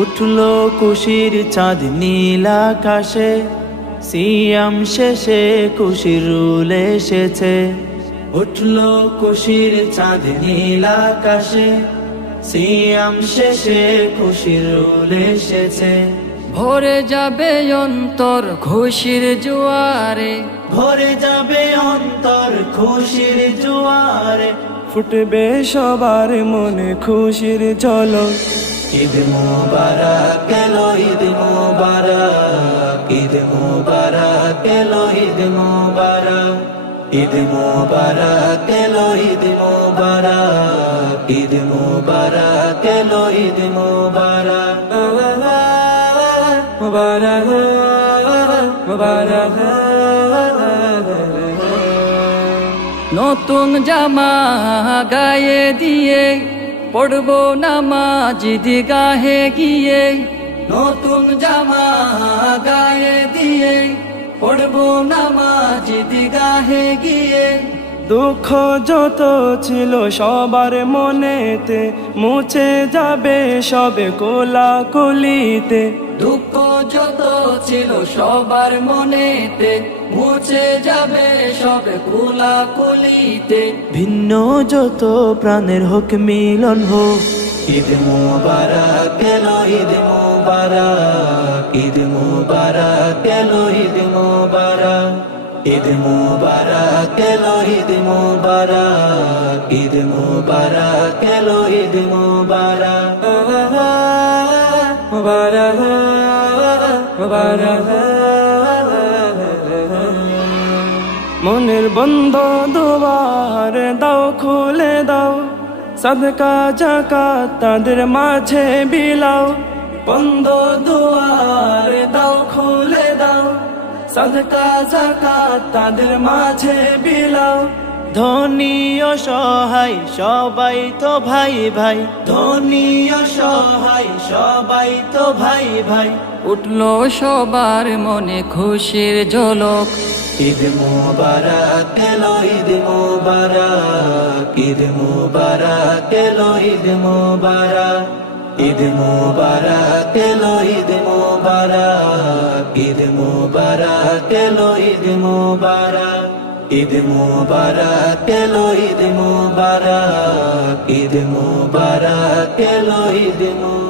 উঠলো খুশির চাঁদ নীল আকাশে, সিয়াম শেষে খুশির রুল এসেছে। উঠলো খুশির চাঁদ নীল আকাশে, সিয়াম শেষে খুশির রুল এসেছে। ভরে যাবে অন্তর খুশির জোয়ারে, ভরে যাবে অন্তর খুশির জোয়ারে। ফুটবে সবার মনে খুশির ঝলক। ঈদ মুবারক এলো, ঈদ মুবারক, ঈদ মুবারক এলো, ঈদ মুবারক, ঈদ মুবারক এলো, ঈদ মুবারক, ঈদ মুবারক এলো, ঈদ মুবারক, মুবারক মুবারক। নতুন জামা গায়ে দিয়ে পড়বো নামাজ ঈদগাহে গিয়ে। নতুন জামা গায়ে দিয়ে পড়বো নামাজ ঈদগাহে গিয়ে। দুঃখ যত ছিল সবার মনেতে, মুছে যাবে সবে কোলাকুলিতে। দুঃখ যত ছিল সবার মনেতে, মুছে যাবে সব কোলাকুলিতে। ভিন্ন যত প্রাণের হোক মিলন হোক। ঈদ মুবারক এলো, ঈদ মুবারক, ঈদ মুবারক এলো, ঈদ মুবারক, ঈদ মুবারক এলো, ঈদ মুবারক, ঈদ মুবারক এলো, ঈদ মুবারক, মুবারক মুবারক। মনের বন্ধ দুয়ার দাও খুলে দাও, সাদকা যাকাত তাদের মাঝে বিলাও। বন্ধ দুয়ার দাও খুলে দাও, সাদকা যাকাত তাদের মাঝে বিলাও। ধনী অসহায় সবাই তো ভাই ভাই, ধনী অসহায় সবাই তো ভাই ভাই। উঠলো সবার মনে খুশির ঝলক। ঈদ মুবারক এলো, ঈদ মুবারক, ঈদ মুবারক এলো, ঈদ মুবারক, ঈদ মুবারক এলো, ঈদ মুবারক, ঈদ মুবারক এলো, ঈদ মুবারক, ঈদ মুবারক এলো, ঈদ মুবারক, ঈদ মুবারক এলো, ঈদ মুবারক।